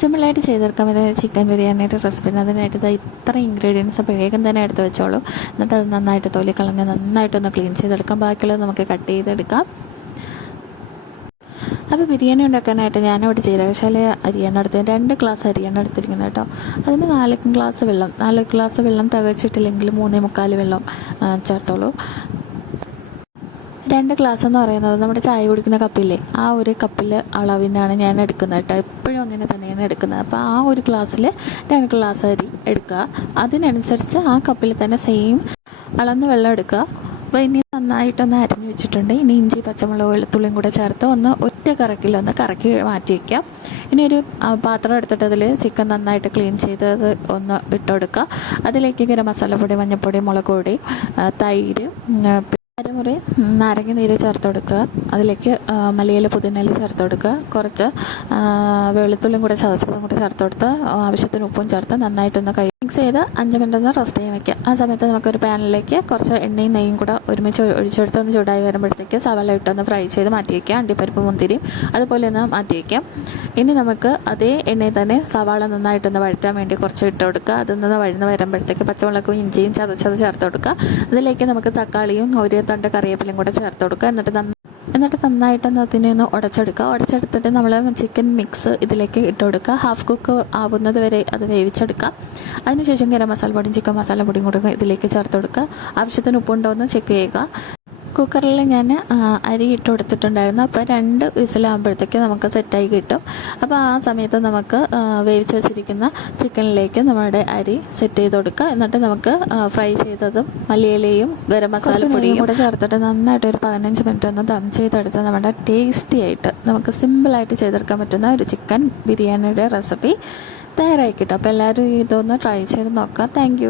സിമ്പിളായിട്ട് ചെയ്തെടുക്കാൻ പറ്റുന്ന ചിക്കൻ ബിരിയാണിയുടെ റെസിപ്പിന് അതിനായിട്ട് ഇത് ഇത്ര ഇൻഗ്രീഡിയൻസ് വേഗം തന്നെ എടുത്ത് വെച്ചോളൂ. എന്നിട്ട് അത് നന്നായിട്ട് തൊലി കളഞ്ഞ് നന്നായിട്ടൊന്ന് ക്ലീൻ ചെയ്തെടുക്കാം. ബാക്കിയുള്ളത് നമുക്ക് കട്ട് ചെയ്തെടുക്കാം. അപ്പോൾ ബിരിയാണി ഉണ്ടാക്കാനായിട്ട് ഞാനിവിടെ ജീരകശാല അരിയാണ് എടുത്തത്. രണ്ട് ഗ്ലാസ് അരിയാണ് എടുത്തിരിക്കുന്നത് കേട്ടോ. അതിന് നാല് ഗ്ലാസ് വെള്ളം. നാല് ഗ്ലാസ് വെള്ളം തകച്ചിട്ടില്ലെങ്കിൽ മൂന്നേ മുക്കാൽ വെള്ളം ചേർത്തോളൂ. രണ്ട് ഗ്ലാസ് എന്ന് പറയുന്നത് നമ്മുടെ ചായ കുടിക്കുന്ന കപ്പില്ലേ? ആ ഒരു കപ്പിൽ അളവിനാണ് ഞാൻ എടുക്കുന്നത് കേട്ടോ എപ്പോഴും അങ്ങനെ തന്നെയാണ് എടുക്കുന്നത്. അപ്പോൾ ആ ഒരു ഗ്ലാസ്സിൽ രണ്ട് ഗ്ലാസ് അരി എടുക്കുക. അതിനനുസരിച്ച് ആ കപ്പിൽ തന്നെ സെയിം അളന്ന് വെള്ളം എടുക്കുക. അപ്പോൾ ഇനി നന്നായിട്ടൊന്ന് അരിഞ്ഞ് വെച്ചിട്ടുണ്ട്. ഇനി ഇഞ്ചി പച്ചമുളക് വെളുത്തുള്ളിയും കൂടെ ചേർത്ത് ഒന്ന് ഒറ്റ കറക്കിലൊന്ന് കറക്കി മാറ്റി വയ്ക്കാം ഇനി ഒരു പാത്രം എടുത്തിട്ട് അതിൽ ചിക്കൻ നന്നായിട്ട് ക്ലീൻ ചെയ്ത് അത് ഒന്ന് ഇട്ടുകൊടുക്കുക അതിലേക്ക് ഗരം മസാലപ്പൊടി മഞ്ഞൾപ്പൊടി മുളക് പൊടി തൈര് അരമുറി നാരങ്ങ നീര് ചേർത്ത് കൊടുക്കുക. അതിലേക്ക് മല്ലിയില പുതിനയില ചേർത്ത് കൊടുക്കുക. കുറച്ച് വെളുത്തുള്ളിയും കൂടെ ചതച്ചതും കൂടെ ചേർത്ത് കൊടുത്ത് ആവശ്യത്തിന് ഉപ്പും ചേർത്ത് നന്നായിട്ടൊന്ന് കൈ മിക്സ് ചെയ്ത് അഞ്ച് മിനിറ്റ് ഒന്ന് റെസ്റ്റ് ചെയ്യാൻ വെക്കുക. ആ സമയത്ത് നമുക്കൊരു പാനിലേക്ക് കുറച്ച് എണ്ണയും നെയ്യും കൂടെ ഒരുമിച്ച് ഒഴി- ഒഴിച്ചെടുത്ത് ഒന്ന് ചൂടായി വരുമ്പോഴത്തേക്ക് സവാള ഇട്ടൊന്ന് ഫ്രൈ ചെയ്ത് മാറ്റി വയ്ക്കുക അണ്ടിപ്പരിപ്പ് മുന്തിരിയും അതുപോലെ ഒന്ന് മാറ്റി വയ്ക്കാം ഇനി നമുക്ക് അതേ എണ്ണയിൽ തന്നെ സവാള നന്നായിട്ടൊന്ന് വഴറ്റാൻ വേണ്ടി കുറച്ച് ഇട്ട് കൊടുക്കുക. അതൊന്ന് വഴന്ന് വരുമ്പോഴത്തേക്ക് പച്ചമുളകും ഇഞ്ചിയും ചതച്ചത് ചേർത്ത് കൊടുക്കുക. അതിലേക്ക് നമുക്ക് തക്കാളിയും ഒരു തണ്ട് കറിവേപ്പിലയും കൂടെ ചേർത്ത് കൊടുക്കുക. എന്നിട്ട് എന്നിട്ട് നന്നായിട്ടൊന്ന് അതിനെ ഒന്ന് ഉടച്ചെടുക്കുക. ഉടച്ചെടുത്തിട്ട് നമ്മൾ ചിക്കൻ മിക്സ് ഇതിലേക്ക് ഇട്ട് കൊടുക്കുക. ഹാഫ് കുക്ക് ആവുന്നത് വരെ അത് വേവിച്ചെടുക്കുക. അതിനുശേഷം ഗരം മസാല പൊടിയും ചിക്കൻ മസാല പൊടിയും കൂടെ ഇതിലേക്ക് ചേർത്ത് കൊടുക്കുക. ആവശ്യത്തിന് ഉപ്പുണ്ടോ എന്ന് ചെക്ക് ചെയ്യുക. കുക്കറിൽ ഞാൻ അരി ഇട്ട് കൊടുത്തിട്ടുണ്ടായിരുന്നു. അപ്പോൾ രണ്ട് വിസിലാകുമ്പോഴത്തേക്ക് നമുക്ക് സെറ്റായി കിട്ടും. അപ്പോൾ ആ സമയത്ത് നമുക്ക് വേവിച്ച് വെച്ചിരിക്കുന്ന ചിക്കനിലേക്ക് നമ്മുടെ അരി സെറ്റ് ചെയ്ത് കൊടുക്കുക. എന്നിട്ട് നമുക്ക് ഫ്രൈ ചെയ്തതും മല്ലിയിലയും ഗരം മസാലപ്പൊടിയും കൂടെ ചേർത്തിട്ട് നന്നായിട്ട് ഒരു പതിനഞ്ച് മിനിറ്റ് ഒന്ന് ദം ചെയ്തെടുത്ത് നമ്മുടെ ടേസ്റ്റി ആയിട്ട് നമുക്ക് സിമ്പിളായിട്ട് ചെയ്തെടുക്കാൻ പറ്റുന്ന ഒരു ചിക്കൻ ബിരിയാണിയുടെ റെസിപ്പി തയ്യാറായി കിട്ടും. അപ്പോൾ എല്ലാവരും ഇതൊന്ന് ട്രൈ ചെയ്ത് നോക്കുക. താങ്ക്